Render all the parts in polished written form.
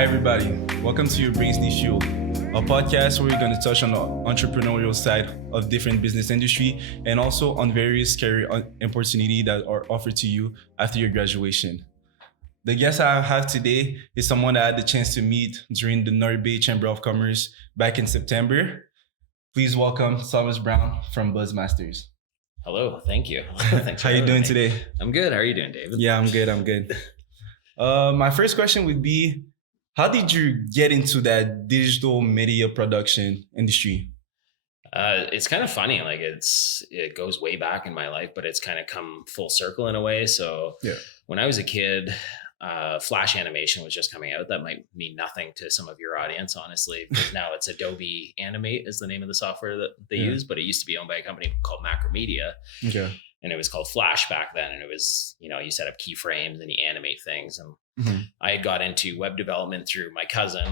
Hi, everybody. Welcome to Your Brains Need Fuel, a podcast where we're going to touch on the entrepreneurial side of different business industry and also on various career opportunities that are offered to you after your graduation. The guest I have today is someone I had the chance to meet during the North Bay Chamber of Commerce back in September. Please welcome Thomas Brown from BuzzMasters. Hello, thank you. Thanks How are you doing today? I'm good. How are you doing, David? Yeah, I'm good. My first question would be, how did you get into that digital media production industry? It's kind of funny. Like it goes way back in my life, but it's kind of come full circle in a way. So when I was a kid, Flash animation was just coming out. That might mean nothing to some of your audience, honestly, because now it's Adobe Animate is the name of the software that they use, but it used to be owned by a company called Macromedia. Okay. And it was called Flash back then. And it was, you set up keyframes and you animate things. And I had got into web development through my cousin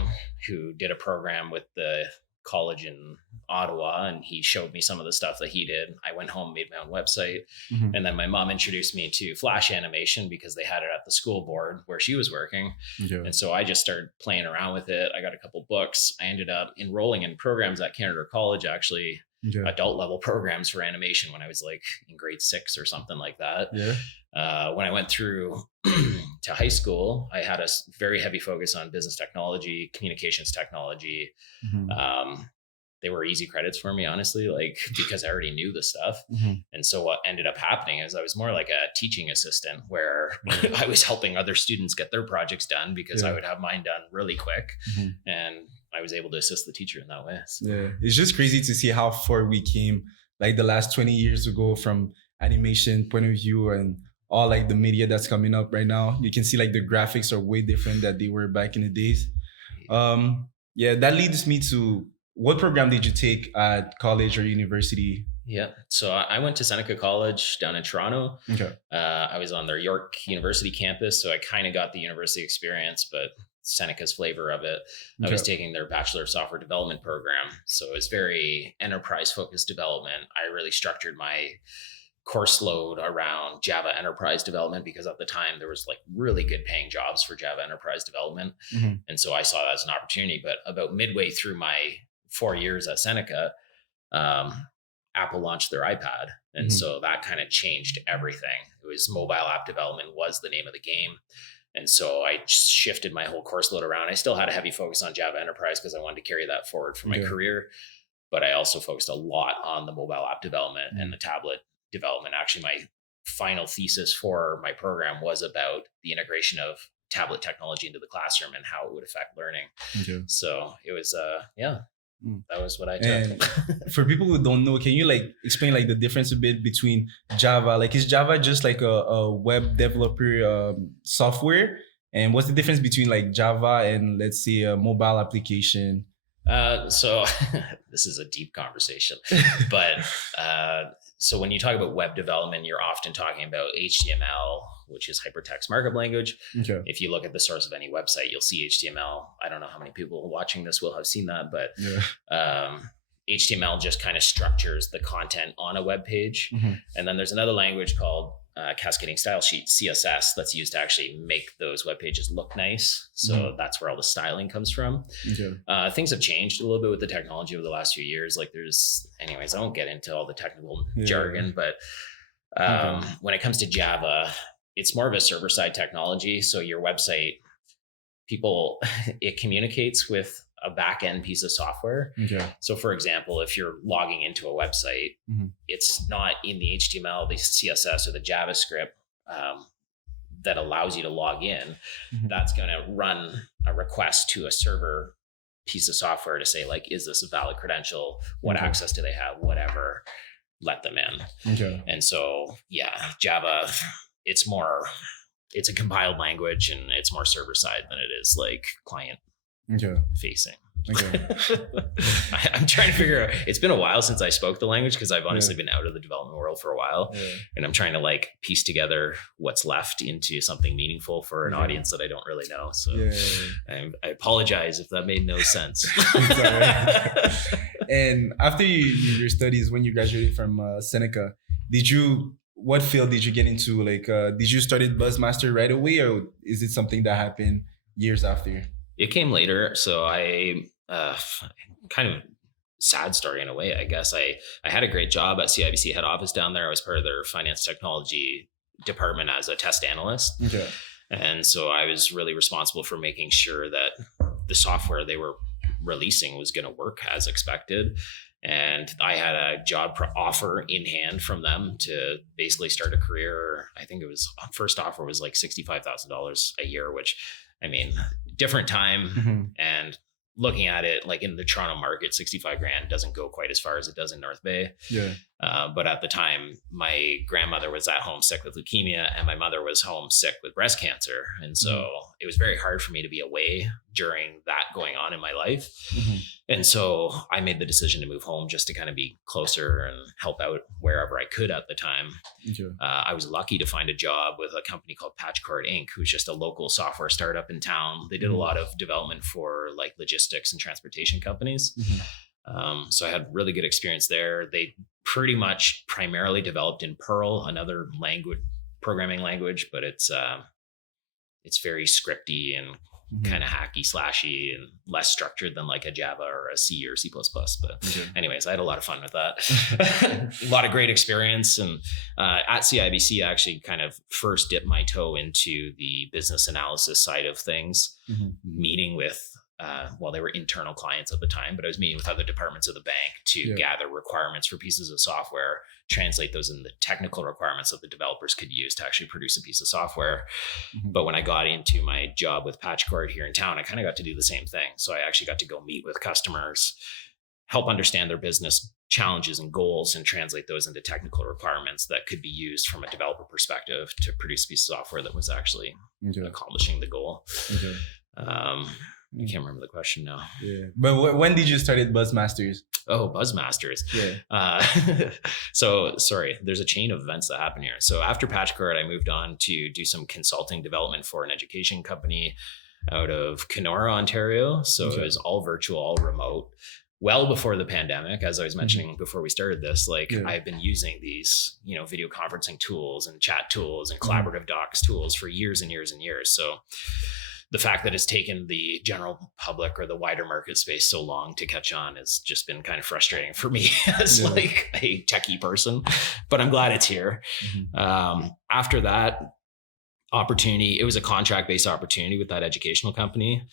who did a program with the college in Ottawa, and he showed me some of the stuff that he did. I went home, made my own website. And then my mom introduced me to Flash animation because they had it at the school board where she was working. And so I just started playing around with it. I got a couple books. I ended up enrolling in programs at Canada College, actually. Adult level programs for animation when I was like in grade 6 or something like that. When I went through to high school, I had a very heavy focus on business technology, communications technology. They were easy credits for me, honestly, like because I already knew the stuff. And so what ended up happening is I was more like a teaching assistant where I was helping other students get their projects done because I would have mine done really quick. And I was able to assist the teacher in that way. So. It's just crazy to see how far we came like the last 20 years ago from animation point of view and all like the media that's coming up right now. You can see like the graphics are way different than they were back in the days. That leads me to, what program did you take at college or university? So I went to Seneca College down in Toronto. I was on their York University campus, so I kind of got the university experience, but Seneca's flavor of it. I was taking their Bachelor of Software Development program. So it was very enterprise focused development. I really structured my course load around Java enterprise development because at the time there was like really good paying jobs for Java enterprise development. And so I saw that as an opportunity. But about midway through my 4 years at Seneca, Apple launched their iPad. And so that kind of changed everything. It was mobile app development was the name of the game. And so I shifted my whole course load around. I still had a heavy focus on Java Enterprise because I wanted to carry that forward for my career. But I also focused a lot on the mobile app development and the tablet development. Actually, my final thesis for my program was about the integration of tablet technology into the classroom and how it would affect learning. So it was, that was what I took. And for people who don't know, can you like explain like the difference a bit between Java? Like, is Java just like a web developer software? And what's the difference between like Java and let's say a mobile application? So this is a deep conversation, but so when you talk about web development, you're often talking about HTML, which is hypertext markup language. If you look at the source of any website, you'll see HTML. I don't know how many people watching this will have seen that, but HTML just kind of structures the content on a web page. And then there's another language called cascading style sheet, CSS, that's used to actually make those web pages look nice. So that's where all the styling comes from. Things have changed a little bit with the technology over the last few years. Like anyways, I won't get into all the technical jargon, but when it comes to Java, it's more of a server side technology. So your website, it communicates with a back-end piece of software. So for example, if you're logging into a website, it's not in the HTML, the CSS, or the JavaScript that allows you to log in. That's going to run a request to a server piece of software to say like, is this a valid credential? What access do they have? Whatever, let them in. And so, Java, it's a compiled language and it's more server side than it is like client facing. I'm trying to figure out, it's been a while since I spoke the language because I've honestly been out of the development world for a while, and I'm trying to like piece together what's left into something meaningful for an audience that I don't really know. So I apologize if that made no sense. And after your studies, when you graduated from Seneca, what field did you get into? Like, did you start at BuzzMaster right away, or is it something that happened years after? It came later. So I kind of sad story in a way, I guess. I had a great job at CIBC head office down there. I was part of their finance technology department as a test analyst. Okay. And so I was really responsible for making sure that the software they were releasing was going to work as expected. And I had a job offer in hand from them to basically start a career. I think it was first offer was like $65,000 a year, which, I mean, different time. And looking at it, like in the Toronto market, 65 grand doesn't go quite as far as it does in North Bay. Yeah. But at the time, my grandmother was at home sick with leukemia and my mother was home sick with breast cancer. And so it was very hard for me to be away during that going on in my life. And so I made the decision to move home just to kind of be closer and help out wherever I could at the time. I was lucky to find a job with a company called Patchcord Inc., who's just a local software startup in town. They did a lot of development for like logistics and transportation companies. So I had really good experience there. They pretty much primarily developed in Perl, another programming language, but it's very scripty and kind of hacky slashy and less structured than like a Java or a C or C++. But anyways, I had a lot of fun with that. A lot of great experience. And at CIBC, I actually kind of first dipped my toe into the business analysis side of things, meeting with they were internal clients at the time, but I was meeting with other departments of the bank to gather requirements for pieces of software, translate those into the technical requirements that the developers could use to actually produce a piece of software. But when I got into my job with Patchcord here in town, I kind of got to do the same thing. So I actually got to go meet with customers, help understand their business challenges and goals, and translate those into technical requirements that could be used from a developer perspective to produce a piece of software that was actually accomplishing the goal. I can't remember the question now. Yeah. But when did you start at BuzzMasters? Oh, BuzzMasters. Yeah. So sorry, there's a chain of events that happen here. So after Patchcord, I moved on to do some consulting development for an education company out of Kenora, Ontario. So it was all virtual, all remote. Well before the pandemic, as I was mentioning before we started this, I've been using these, video conferencing tools and chat tools and collaborative docs tools for years and years and years. So the fact that it's taken the general public or the wider market space so long to catch on has just been kind of frustrating for me as like a techie person, but I'm glad it's here. After that opportunity, it was a contract-based opportunity with that educational company.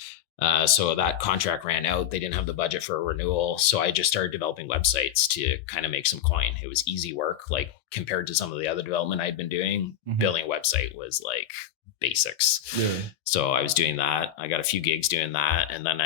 So that contract ran out. They didn't have the budget for a renewal. So I just started developing websites to kind of make some coin. It was easy work, like compared to some of the other development I'd been doing. Building a website was like basics. So I was doing that. I got a few gigs doing that. And then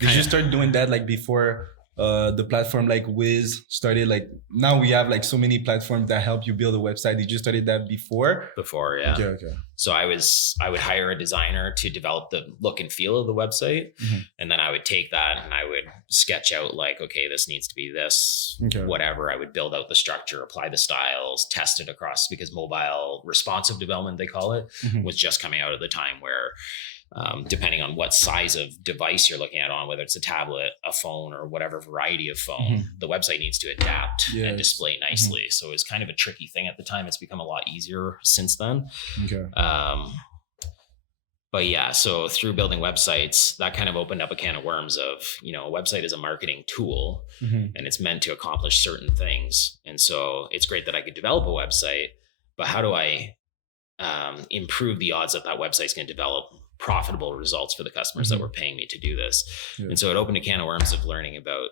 Did you start doing that like before the platform like Wiz started? Like now we have like so many platforms that help you build a website. Did you started that before? Before, yeah. Okay. So I would hire a designer to develop the look and feel of the website. And then I would take that and I would sketch out like, okay, this needs to be this, whatever. I would build out the structure, apply the styles, test it across, because mobile responsive development, they call it, was just coming out at the time where depending on what size of device you're looking at on, whether it's a tablet, a phone, or whatever variety of phone, the website needs to adapt and display nicely. So it's kind of a tricky thing at the time. It's become a lot easier since then. But yeah, so through building websites, that kind of opened up a can of worms of, a website is a marketing tool and it's meant to accomplish certain things. And so it's great that I could develop a website, but how do I improve the odds that website's going to develop profitable results for the customers that were paying me to do this? And so it opened a can of worms of learning about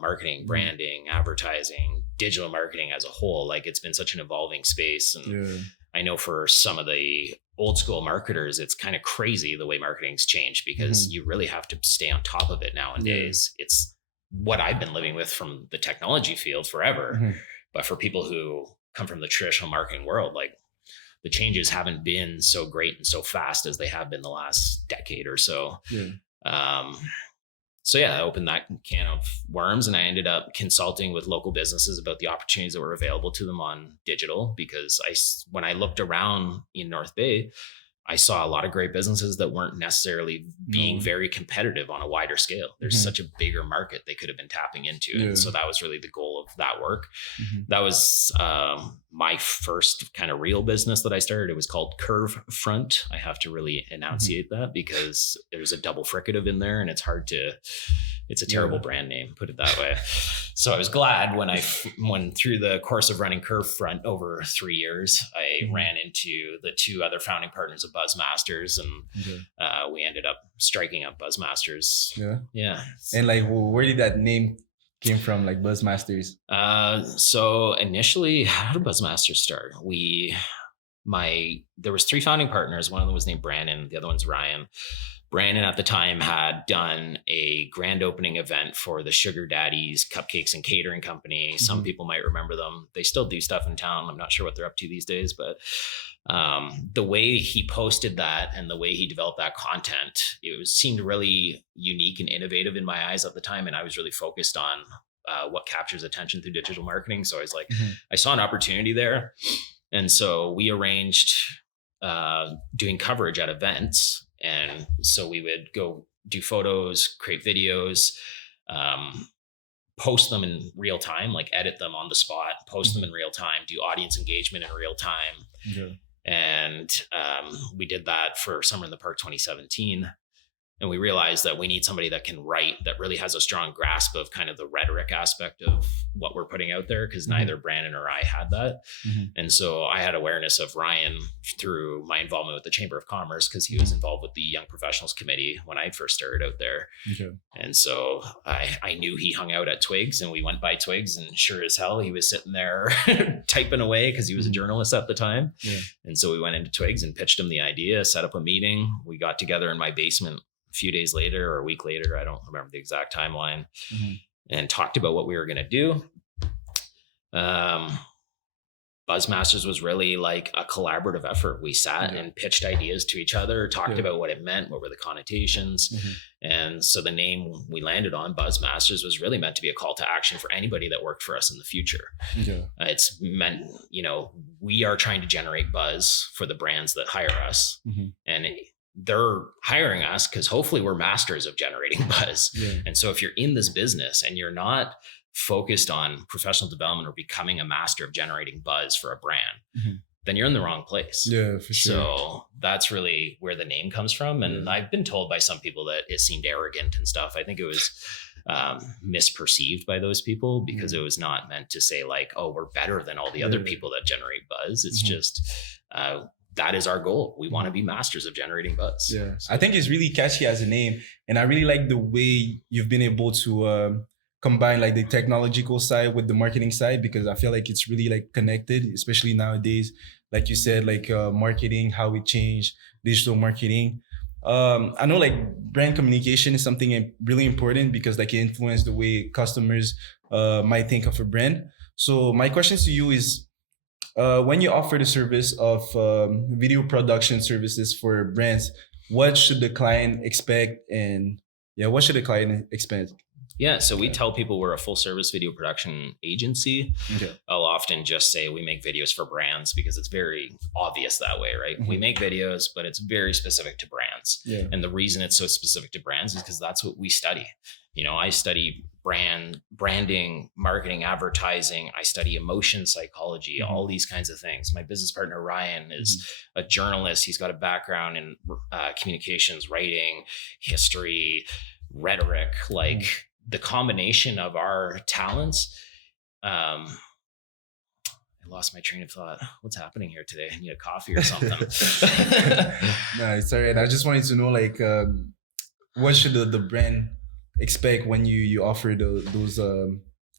marketing, branding, advertising, digital marketing as a whole. Like it's been such an evolving space. And I know for some of the old school marketers, it's kind of crazy the way marketing's changed, because you really have to stay on top of it nowadays. It's what I've been living with from the technology field forever. But for people who come from the traditional marketing world, like the changes haven't been so great and so fast as they have been the last decade or so. I opened that can of worms and I ended up consulting with local businesses about the opportunities that were available to them on digital, because when I looked around in North Bay, I saw a lot of great businesses that weren't necessarily being very competitive on a wider scale. There's such a bigger market they could have been tapping into. And so that was really the goal of that work. That was my first kind of real business that I started. It was called Curve Front. I have to really enunciate that because there's a double fricative in there and it's a terrible brand name, put it that way. So I was glad when through the course of running Curve Front over 3 years, I ran into the two other founding partners of BuzzMasters, and we ended up striking up BuzzMasters. Yeah. And like, where did that name came from, like BuzzMasters? So initially, how did BuzzMasters start? There was 3 founding partners. One of them was named Brandon. The other one's Ryan. Brandon at the time had done a grand opening event for the Sugar Daddies Cupcakes and Catering Company. Some people might remember them. They still do stuff in town. I'm not sure what they're up to these days, but the way he posted that and the way he developed that content, seemed really unique and innovative in my eyes at the time. And I was really focused on what captures attention through digital marketing. So I was like, I saw an opportunity there. And so we arranged doing coverage at events. And so we would go do photos, create videos, post them in real time, like edit them on the spot, post them in real time, do audience engagement in real time. And we did that for Summer in the Park 2017. And we realized that we need somebody that can write, that really has a strong grasp of kind of the rhetoric aspect of what we're putting out there, because neither Brandon or I had that. And so I had awareness of Ryan through my involvement with the Chamber of Commerce, because he was involved with the Young Professionals Committee when I first started out there. And so I knew he hung out at Twigs, and we went by Twigs, and sure as hell, he was sitting there typing away because he was a journalist at the time. And so we went into Twigs and pitched him the idea, set up a meeting. We got together in my basement a few days later or a week later, I don't remember the exact timeline, and talked about what we were going to do. BuzzMasters was really like a collaborative effort. We sat and pitched ideas to each other, talked about what it meant, what were the connotations. And so the name we landed on, BuzzMasters, was really meant to be a call to action for anybody that worked for us in the future. It's meant, we are trying to generate buzz for the brands that hire us. And they're hiring us because hopefully we're masters of generating buzz. And so if you're in this business and you're not focused on professional development or becoming a master of generating buzz for a brand, then you're in the wrong place. Yeah, for sure. So that's really where the name comes from. And I've been told by some people that it seemed arrogant and stuff. I think it was misperceived by those people, because it was not meant to say like, oh, we're better than all the other people that generate buzz. It's just, that is our goal. We want to be masters of generating buzz. I think it's really catchy as a name. And I really like the way you've been able to combine like the technological side with the marketing side, because I feel like it's really like connected, especially nowadays. Like you said, like marketing, how it changed, digital marketing. I know like brand communication is something really important, because like it influences the way customers might think of a brand. So my question to you is, when you offer the service of video production services for brands, what should the client expect? And what should the client expect? So we tell people we're a full service video production agency. I'll often just say we make videos for brands, because it's very obvious that way, right? We make videos, but it's very specific to brands. And the reason it's so specific to brands is because that's what we study. I study branding, marketing, advertising. I study emotion psychology, all these kinds of things. My business partner, Ryan, is a journalist. He's got a background in communications, writing, history, rhetoric, like the combination of our talents. I lost my train of thought. What's happening here today? I need a coffee or something. No, it's all right. I just wanted to know, like, what should the brand expect when you offer those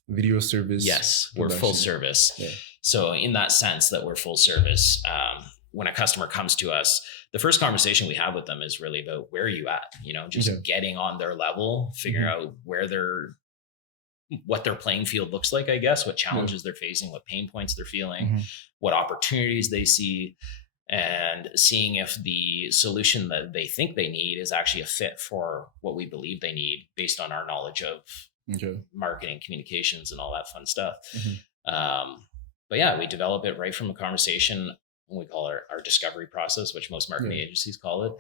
video service? Yes, we're full service. So in that sense that we're full service, when a customer comes to us, the first conversation we have with them is really about, where are you at? Just getting on their level, figuring out what their playing field looks like, I guess, what challenges they're facing, what pain points they're feeling, what opportunities they see, and seeing if the solution that they think they need is actually a fit for what we believe they need based on our knowledge of marketing, communications, and all that fun stuff. But we develop it right from a conversation. we call our discovery process, which most marketing agencies call it.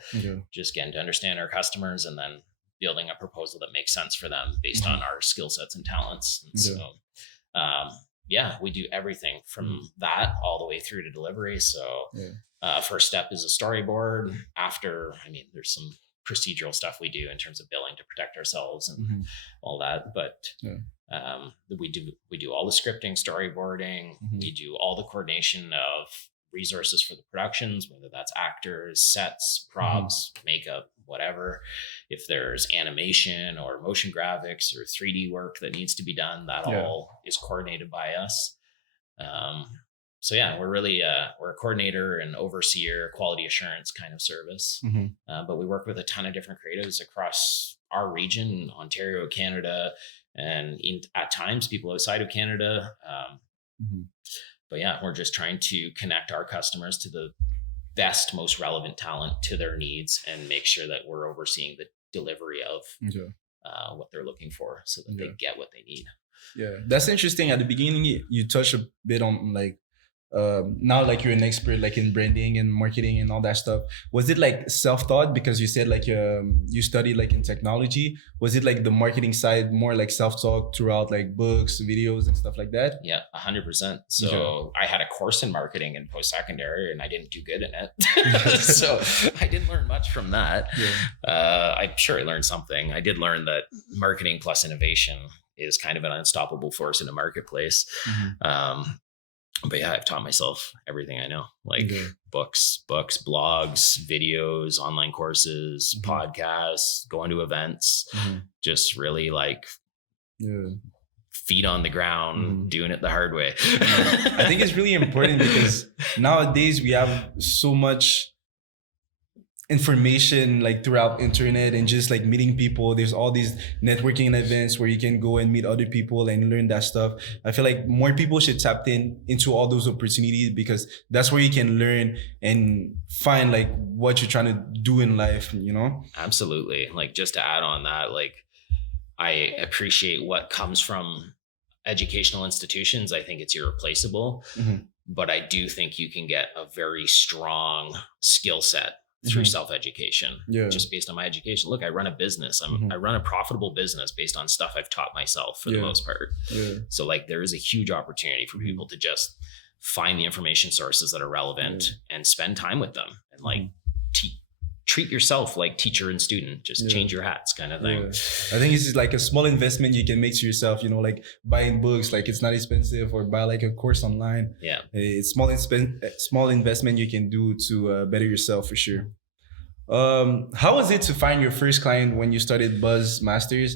Just getting to understand our customers and then building a proposal that makes sense for them based on our skill sets and talents. And so, we do everything from that all the way through to delivery. So first step is a storyboard. After, there's some procedural stuff we do in terms of billing to protect ourselves and all that. But we do all the scripting, storyboarding. We do all the coordination of resources for the productions, whether that's actors, sets, props, makeup, whatever. If there's animation or motion graphics or 3D work that needs to be done, that all is coordinated by us. We're really we're a coordinator and overseer, quality assurance kind of service. But we work with a ton of different creatives across our region, Ontario, Canada, and at times people outside of Canada. But we're just trying to connect our customers to the best, most relevant talent to their needs and make sure that we're overseeing the delivery of what they're looking for so that they get what they need. Yeah, that's interesting. At the beginning, you touched a bit on like, now like you're an expert like in branding and marketing and all that stuff. Was it like self-taught because you said like you studied like in technology? Was it like the marketing side more like self-taught throughout like books, videos and stuff like that? Yeah, 100%. So I had a course in marketing in post-secondary and I didn't do good in it. So I didn't learn much from that. I'm sure I learned something. I did learn that marketing plus innovation is kind of an unstoppable force in a marketplace. But I've taught myself everything I know, like books, blogs, videos, online courses, podcasts, going to events, just really like feet on the ground, doing it the hard way. I think it's really important because nowadays we have so much information like throughout internet and just like meeting people. There's all these networking events where you can go and meet other people and learn that stuff. I feel like more people should tap into all those opportunities because that's where you can learn and find like what you're trying to do in life, you know? Absolutely. Like just to add on that, like I appreciate what comes from educational institutions. I think it's irreplaceable, but I do think you can get a very strong skill set through self-education, just based on my education. Look, I run a business. I run a profitable business based on stuff I've taught myself for the most part. So like there is a huge opportunity for people to just find the information sources that are relevant and spend time with them and like treat yourself like teacher and student, just change your hats kind of thing. I think it's like a small investment you can make to yourself, you know, like buying books, like it's not expensive, or buy like a course online. It's small investment you can do to better yourself for sure. How was it to find your first client when you started BuzzMasters,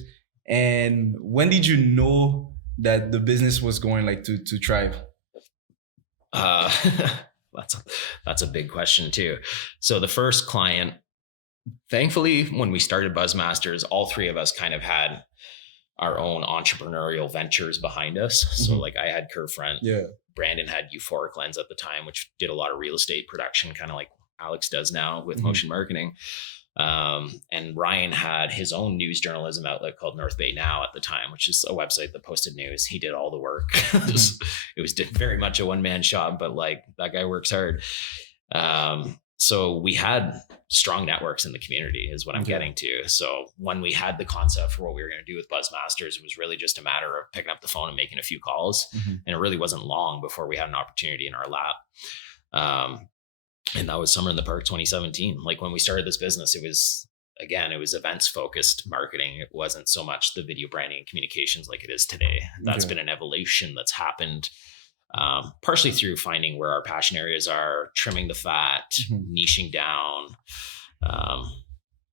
and when did you know that the business was going like to thrive? That's a big question too. So the first client, thankfully, when we started BuzzMasters, all three of us kind of had our own entrepreneurial ventures behind us. So like I had Curvefront, Brandon had Euphoric Lens at the time, which did a lot of real estate production, kind of like Alex does now with motion marketing. And Ryan had his own news journalism outlet called North Bay Now at the time, which is a website that posted news. He did all the work. It was very much a one-man shop, but like that guy works hard. So we had strong networks in the community is what I'm getting to. So when we had the concept for what we were going to do with BuzzMasters, it was really just a matter of picking up the phone and making a few calls. And it really wasn't long before we had an opportunity in our lap. And that was Summer in the Park 2017. Like when we started this business, it was events focused marketing. It wasn't so much the video branding and communications like it is today. That's been an evolution that's happened partially through finding where our passion areas are, trimming the fat, niching down.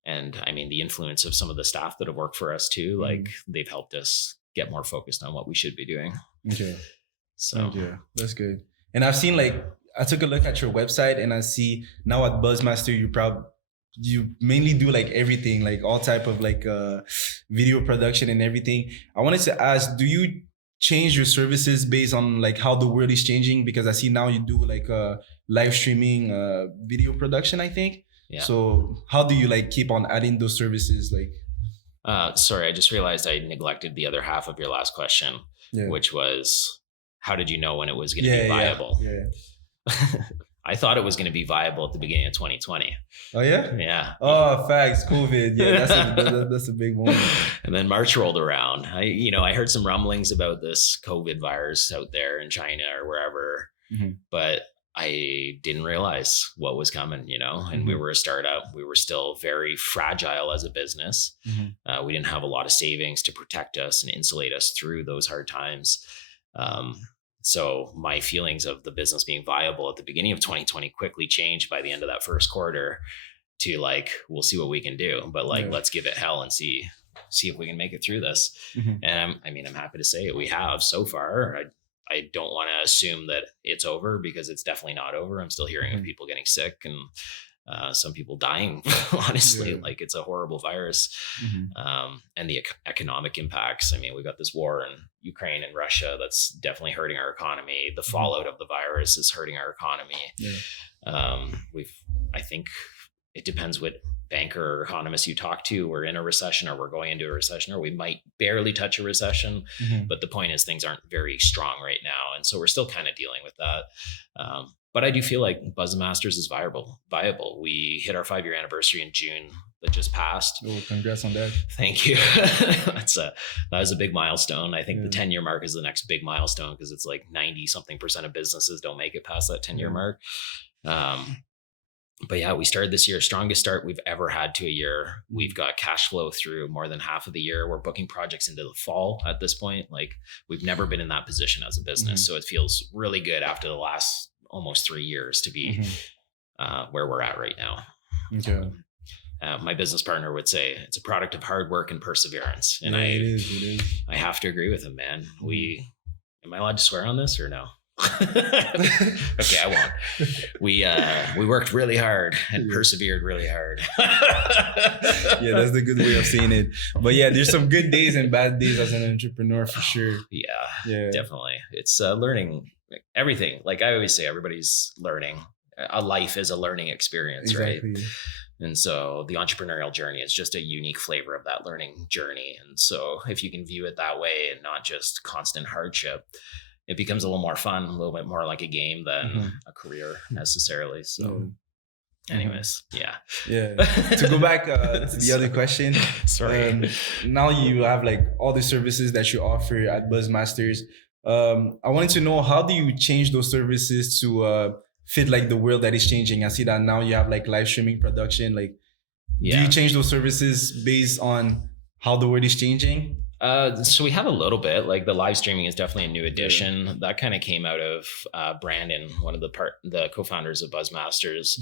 And I mean, the influence of some of the staff that have worked for us too, like they've helped us get more focused on what we should be doing. So that's good. And I've seen I took a look at your website and I see now at BuzzMaster, you mainly do like everything, like all type of like video production and everything. I wanted to ask, do you change your services based on like how the world is changing? Because I see now you do like live streaming video production, I think. So how do you like keep on adding those services? Like, sorry, I just realized I neglected the other half of your last question, which was, how did you know when it was going to be viable? I thought it was going to be viable at the beginning of 2020. Oh yeah? Yeah. Oh, facts. COVID. Yeah, that's a big one. And then March rolled around. I heard some rumblings about this COVID virus out there in China or wherever, but I didn't realize what was coming, and we were a startup. We were still very fragile as a business. We didn't have a lot of savings to protect us and insulate us through those hard times. So my feelings of the business being viable at the beginning of 2020 quickly changed by the end of that first quarter to like, we'll see what we can do, but let's give it hell and see if we can make it through this. And I'm happy to say it. We have so far. I don't want to assume that it's over, because it's definitely not over. I'm still hearing of people getting sick and some people dying, honestly. Like, it's a horrible virus. And the economic impacts. We got this war in Ukraine and Russia that's definitely hurting our economy. The fallout of the virus is hurting our economy. I think it depends what banker or economist you talk to. We're in a recession, or we're going into a recession, or we might barely touch a recession. But the point is, things aren't very strong right now. And so we're still kind of dealing with that. But I do feel like BuzzMasters is viable. We hit our 5-year anniversary in June that just passed. Oh, congrats on that. Thank you. That was a big milestone. I think the 10-year mark is the next big milestone, because it's like 90-something% of businesses don't make it past that 10-year mark. But yeah, we started this year, strongest start we've ever had to a year. We've got cash flow through more than half of the year. We're booking projects into the fall at this point. Like, we've never been in that position as a business. So it feels really good after the last almost 3 years to be where we're at right now. Okay. My business partner would say it's a product of hard work and perseverance. And it is. I have to agree with him, man. Am I allowed to swear on this or no? Okay, I won't. We worked really hard and persevered really hard. Yeah, that's the good way of saying it. But yeah, there's some good days and bad days as an entrepreneur, for sure. Yeah, definitely. It's learning everything. Like I always say, everybody's learning. A life is a learning experience, exactly. Right? And so the entrepreneurial journey is just a unique flavor of that learning journey. And so if you can view it that way and not just constant hardship, it becomes a little more fun, a little bit more like a game than a career necessarily. So anyways, yeah. To go back to the other question. Sorry. Now you have like all the services that you offer at BuzzMasters. I wanted to know, how do you change those services to fit like the world that is changing? I see that now you have like live streaming production. Like, do you change those services based on how the world is changing? So we have a little bit. Like, the live streaming is definitely a new addition. That kind of came out of Brandon, one of the co-founders of BuzzMasters.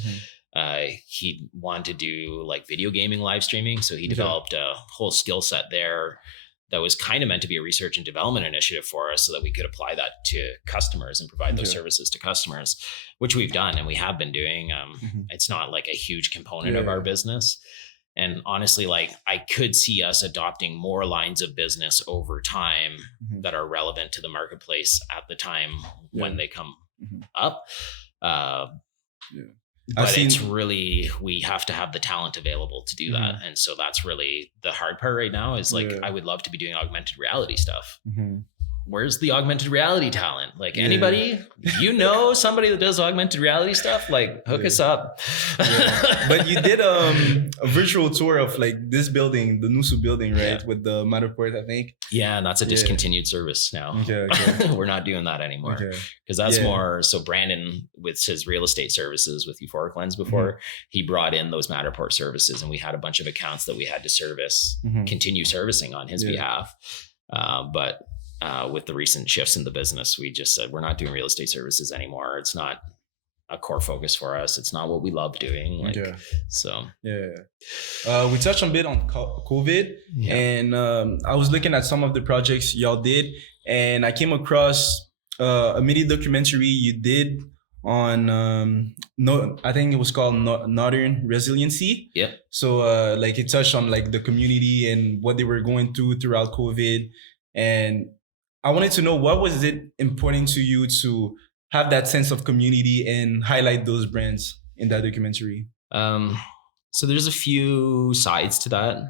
He wanted to do like video gaming live streaming. So he developed a whole skill set there that was kind of meant to be a research and development initiative for us, so that we could apply that to customers and provide those services to customers, which we've done and we have been doing. It's not like a huge component of our business. And honestly, like, I could see us adopting more lines of business over time that are relevant to the marketplace at the time when they come up. But it's really, we have to have the talent available to do that. And so that's really the hard part right now, is like, I would love to be doing augmented reality stuff. Where's the augmented reality talent? Like, anybody, somebody that does augmented reality stuff, like, hook us up. But you did a virtual tour of like this building, the Nusu building, right? With the Matterport, I think. Yeah, and that's a discontinued service now. We're not doing that anymore, because that's more, so Brandon, with his real estate services with Euphoric Lens before, he brought in those Matterport services, and we had a bunch of accounts that we had to service, continue servicing on his behalf. But with the recent shifts in the business, we just said, we're not doing real estate services anymore. It's not a core focus for us. It's not what we love doing. We touched a bit on COVID, and I was looking at some of the projects y'all did, and I came across a mini documentary you did on I think it was called Northern Resiliency. So like, it touched on like the community and what they were going throughout COVID. And I wanted to know, what was it important to you to have that sense of community and highlight those brands in that documentary? So there's a few sides to that.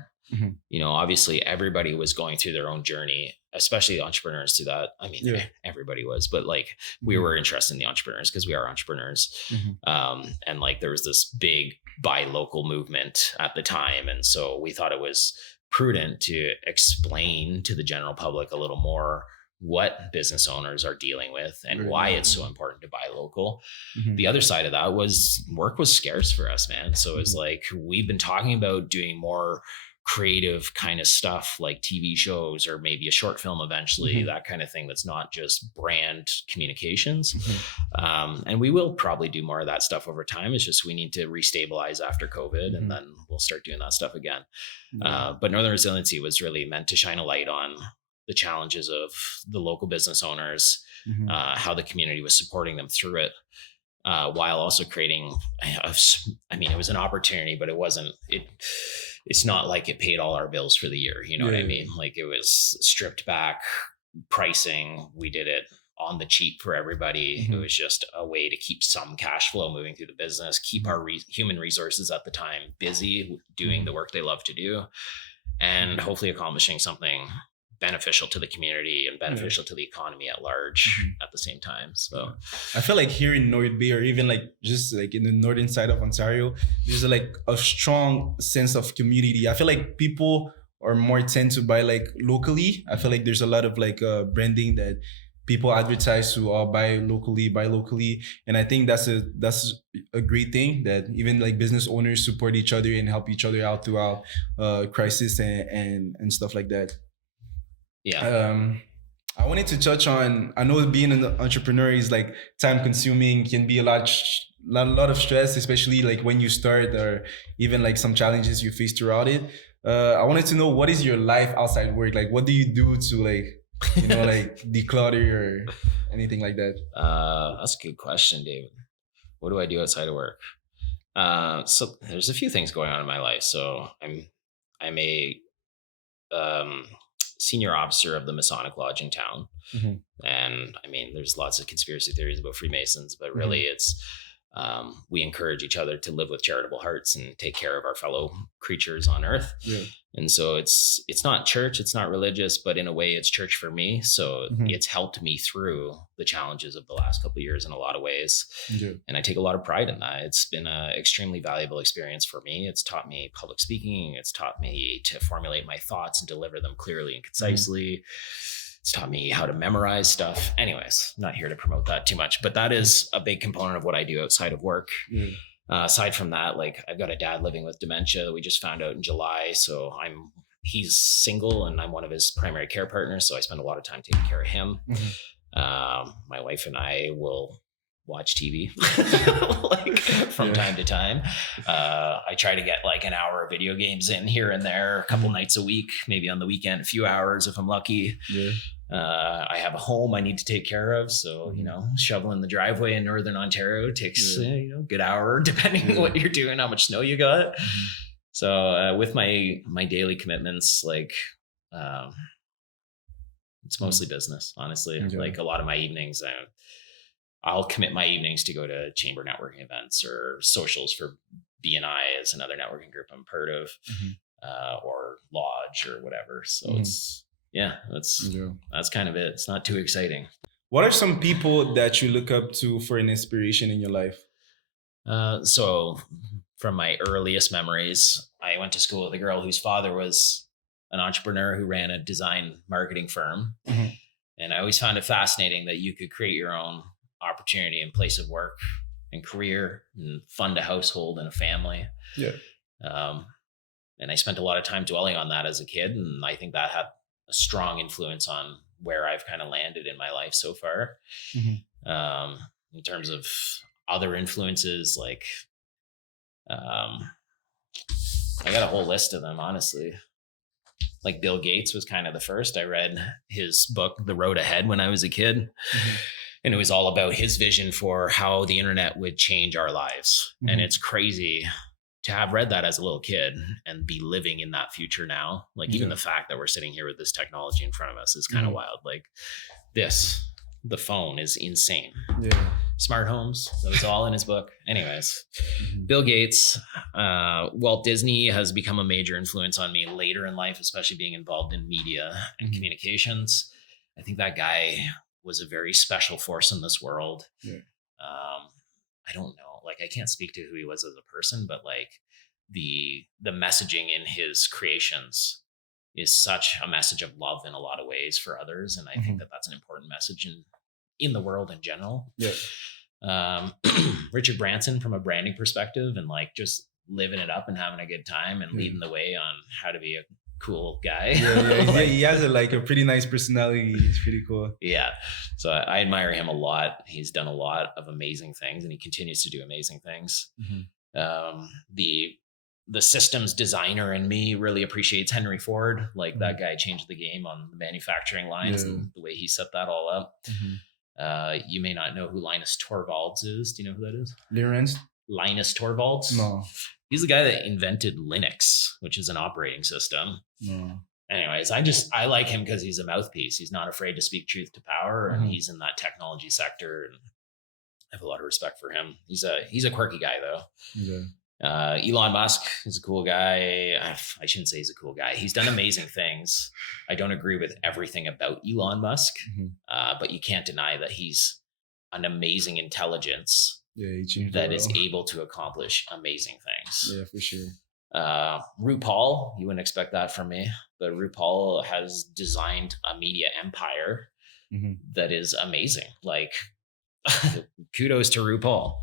Obviously everybody was going through their own journey especially entrepreneurs to that. I mean, everybody was, but like we were interested in the entrepreneurs because we are entrepreneurs. And like there was this big buy local movement at the time. And so we thought it was prudent to explain to the general public a little more what business owners are dealing with and why it's so important to buy local. The other side of that was work was scarce for us, man. So it's like, we've been talking about doing more creative kind of stuff like TV shows or maybe a short film eventually, that kind of thing. That's not just brand communications. And we will probably do more of that stuff over time. It's just, we need to restabilize after COVID and then we'll start doing that stuff again. But Northern Resiliency was really meant to shine a light on the challenges of the local business owners, how the community was supporting them through it, while also creating, I mean, it was an opportunity, but it's not like it paid all our bills for the year. You know what I mean? Like it was stripped back pricing. We did it on the cheap for everybody. It was just a way to keep some cash flow moving through the business, keep our human resources at the time busy doing the work they love to do, and hopefully accomplishing something beneficial to the community and beneficial to the economy at large at the same time. So I feel like here in North Bay, or even like just like in the northern side of Ontario, there's like a strong sense of community. I feel like people are more tend to buy like locally. I feel like there's a lot of like branding that people advertise to buy locally. And I think that's a great thing, that even like business owners support each other and help each other out throughout crisis and stuff like that. I wanted to touch on, I know being an entrepreneur is like time consuming, can be a lot of stress, especially like when you start, or even like some challenges you face throughout it. I wanted to know, what is your life outside work? Like, what do you do to like, you know, like declutter or anything like that? That's a good question, David. What do I do outside of work? So there's a few things going on in my life. So I'm a senior officer of the Masonic Lodge in town. And I mean, there's lots of conspiracy theories about Freemasons, but really it's, we encourage each other to live with charitable hearts and take care of our fellow creatures on earth. And so it's not church, it's not religious, but in a way it's church for me. So it's helped me through the challenges of the last couple of years in a lot of ways. And I take a lot of pride in that. It's been an extremely valuable experience for me. It's taught me public speaking. It's taught me to formulate my thoughts and deliver them clearly and concisely. It's taught me how to memorize stuff. Anyways, not here to promote that too much, but that is a big component of what I do outside of work. Aside from that, like I've got a dad living with dementia that we just found out in July. So he's single and I'm one of his primary care partners. So I spend a lot of time taking care of him. My wife and I will watch TV like from time to time. I try to get like an hour of video games in here and there, a couple nights a week, maybe on the weekend, a few hours if I'm lucky. I have a home I need to take care of. So, you know, shoveling the driveway in Northern Ontario takes, you know, a good hour, depending on what you're doing, how much snow you got. So with my daily commitments, like it's mostly business, honestly. Like a lot of my evenings, I'll commit my evenings to go to chamber networking events or socials for BNI is another networking group I'm part of, or lodge or whatever. So that's kind of it. It's not too exciting. What are some people that you look up to for an inspiration in your life? So from my earliest memories, I went to school with a girl whose father was an entrepreneur who ran a design marketing firm. And I always found it fascinating that you could create your own opportunity and place of work and career and fund a household and a family. And I spent a lot of time dwelling on that as a kid. And I think that had a strong influence on where I've kind of landed in my life so far. In terms of other influences, like, I got a whole list of them, honestly. Like Bill Gates was kind of the first. I read his book, The Road Ahead, when I was a kid. And it was all about his vision for how the internet would change our lives. And it's crazy to have read that as a little kid and be living in that future now. Like even the fact that we're sitting here with this technology in front of us is kind of wild. Like the phone is insane. smart homes. That was all in his book. Anyways, Bill Gates, Walt Disney has become a major influence on me later in life, especially being involved in media and communications. I think that guy was a very special force in this world. Yeah. I don't know, like I can't speak to who he was as a person, but like the messaging in his creations is such a message of love in a lot of ways for others, and I think that that's an important message in the world in general. Yeah. Richard Branson from a branding perspective, and like just living it up and having a good time and leading the way on how to be a cool guy. Like, he has a pretty nice personality. It's pretty cool. Yeah. So I admire him a lot. He's done a lot of amazing things, and he continues to do amazing things. The systems designer in me really appreciates Henry Ford. Like that guy changed the game on the manufacturing lines and the way he set that all up. You may not know who Linus Torvalds is. Do you know who that is? Linus Torvalds? No. He's the guy that invented Linux, which is an operating system. No. Anyways, I like him because he's a mouthpiece. He's not afraid to speak truth to power, and he's in that technology sector. And I have a lot of respect for him. He's a quirky guy though. Yeah. Elon Musk is a cool guy. I shouldn't say he's a cool guy. He's done amazing things. I don't agree with everything about Elon Musk, but you can't deny that he's an amazing intelligence that is able to accomplish amazing things. Yeah, for sure. RuPaul, you wouldn't expect that from me, but RuPaul has designed a media empire that is amazing. Like, kudos to RuPaul.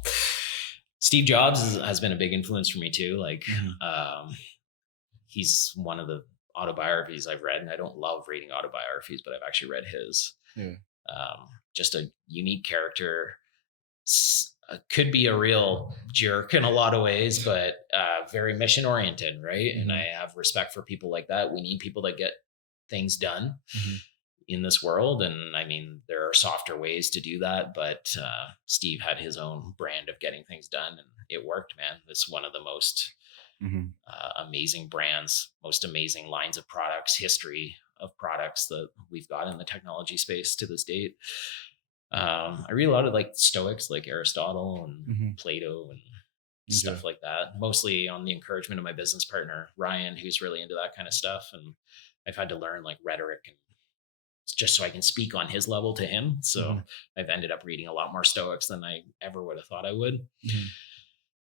Steve Jobs has been a big influence for me too. Like, he's one of the autobiographies I've read, and I don't love reading autobiographies, but I've actually read his. Just a unique character. Could be a real jerk in a lot of ways, but very mission oriented, right? And I have respect for people like that. We need people that get things done in this world. And I mean, there are softer ways to do that, but Steve had his own brand of getting things done, and it worked, man. It's one of the most amazing brands, most amazing lines of products, history of products that we've got in the technology space to this date. I read a lot of like Stoics, like Aristotle and Plato and stuff like that, mostly on the encouragement of my business partner, Ryan, who's really into that kind of stuff. And I've had to learn like rhetoric and just so I can speak on his level to him. So I've ended up reading a lot more Stoics than I ever would have thought I would.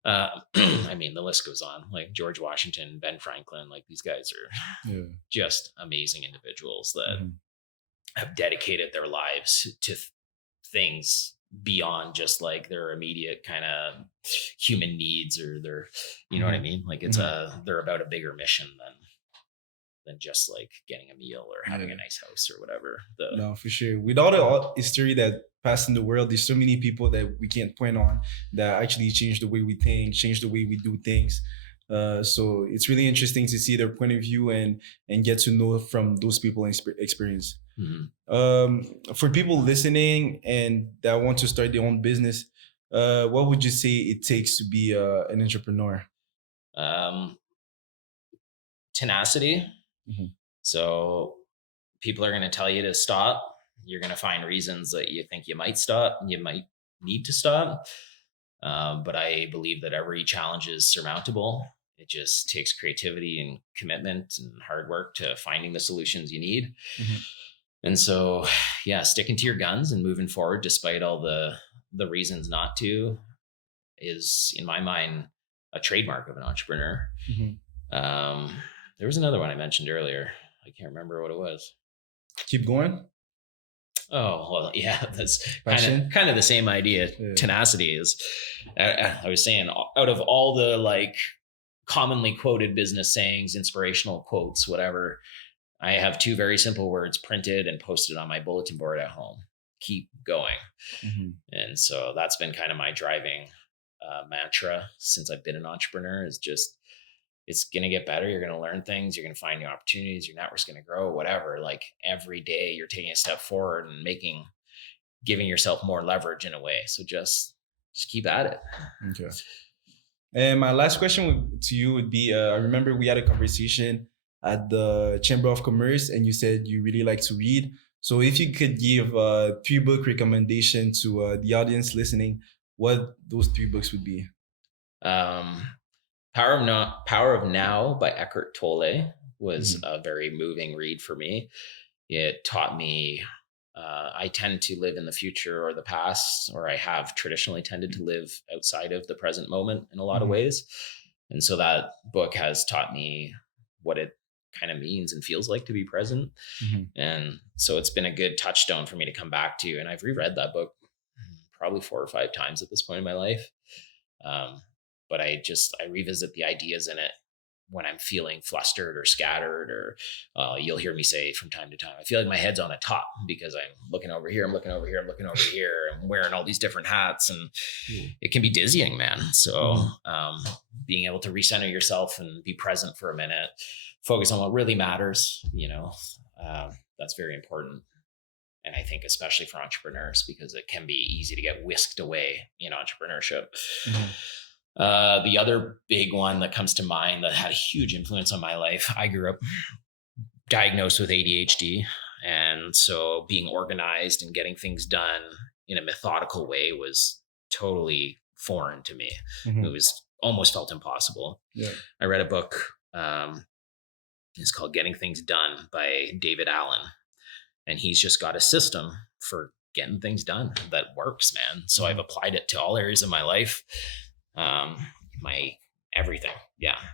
I mean, the list goes on, like George Washington, Ben Franklin, like these guys are just amazing individuals that have dedicated their lives to things beyond just like their immediate kind of human needs or their, you know what I mean? Like it's they're about a bigger mission than just like getting a meal or having a nice house or whatever. No, for sure. With all the history that passed in the world, there's so many people that we can't point on that actually change the way we think, change the way we do things. So it's really interesting to see their point of view and get to know from those people experience. For people listening and that want to start their own business, what would you say it takes to be an entrepreneur? Tenacity. So people are going to tell you to stop. You're going to find reasons that you think you might stop, you might need to stop. But I believe that every challenge is surmountable. It just takes creativity and commitment and hard work to finding the solutions you need. And so, yeah, sticking to your guns and moving forward despite all the reasons not to is, in my mind, a trademark of an entrepreneur. There was another one I mentioned earlier. I can't remember what it was. Keep going. Oh, well, yeah, that's kind of the same idea. Tenacity is, I was saying, out of all the like commonly quoted business sayings, inspirational quotes, whatever, I have two very simple words printed and posted on my bulletin board at home: keep going. And so that's been kind of my driving mantra since I've been an entrepreneur, is just, it's going to get better. You're going to learn things. You're going to find new opportunities. Your network's going to grow, whatever. Like every day you're taking a step forward and giving yourself more leverage in a way. So just keep at it. Okay. And my last question to you would be, I remember we had a conversation at the Chamber of Commerce and you said you really like to read. So if you could give 3 book recommendation to the audience listening, what those 3 books would be? Power of Now by Eckhart Tolle was a very moving read for me. It taught me I tend to live in the future or the past, or I have traditionally tended to live outside of the present moment in a lot of ways. And so that book has taught me what it kind of means and feels like to be present. And so it's been a good touchstone for me to come back to. And I've reread that book probably 4 or 5 times at this point in my life. But I revisit the ideas in it when I'm feeling flustered or scattered, or you'll hear me say from time to time, I feel like my head's on a top because I'm looking over here, I'm looking over here, I'm looking over here, I'm wearing all these different hats, and it can be dizzying, man. So being able to recenter yourself and be present for a minute, focus on what really matters, that's very important. And I think especially for entrepreneurs, because it can be easy to get whisked away in entrepreneurship. The other big one that comes to mind that had a huge influence on my life, I grew up diagnosed with ADHD. And so being organized and getting things done in a methodical way was totally foreign to me. It was almost felt impossible. I read a book, it's called Getting Things Done by David Allen. And he's just got a system for getting things done that works, man. So I've applied it to all areas of my life. My everything.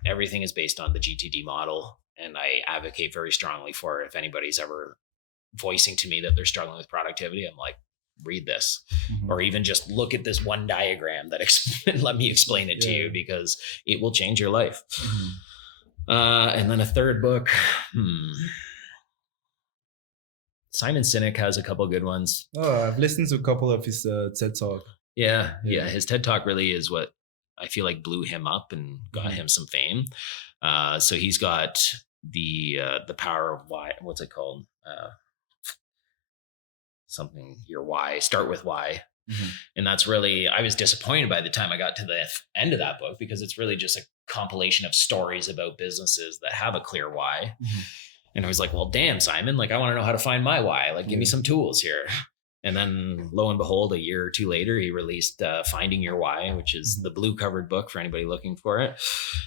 Everything is based on the GTD model. And I advocate very strongly for it. If anybody's ever voicing to me that they're struggling with productivity, I'm like, read this, or even just look at this one diagram that let me explain it to you, because it will change your life. And then a third book, Simon Sinek has a couple good ones. I've listened to a couple of his TED Talk. Yeah. His TED Talk really is what I feel like blew him up and got him some fame. So he's got the power of why. What's it called? Something your why. Start with why. And that's really, I was disappointed by the time I got to the end of that book, because it's really just a compilation of stories about businesses that have a clear why. And I was like, well, damn, Simon, like, I want to know how to find my why. Like, give me some tools here. And then lo and behold, a year or two later, he released Finding Your Why, which is the blue covered book for anybody looking for it.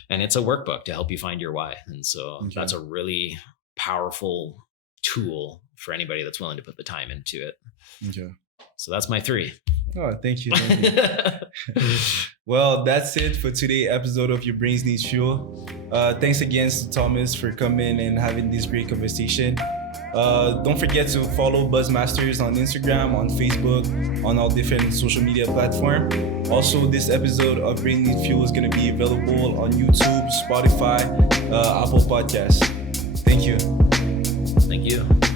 And it's a workbook to help you find your why. And so that's a really powerful tool for anybody that's willing to put the time into it. So that's my 3. Oh, thank you. Well, that's it for today's episode of Your Brains Need Fuel. Thanks again to Thomas for coming and having this great conversation. Don't forget to follow BuzzMasters on Instagram, on Facebook, on all different social media platforms. Also, this episode of Brain Need Fuel is going to be available on YouTube, Spotify, Apple Podcasts. Thank you. Thank you.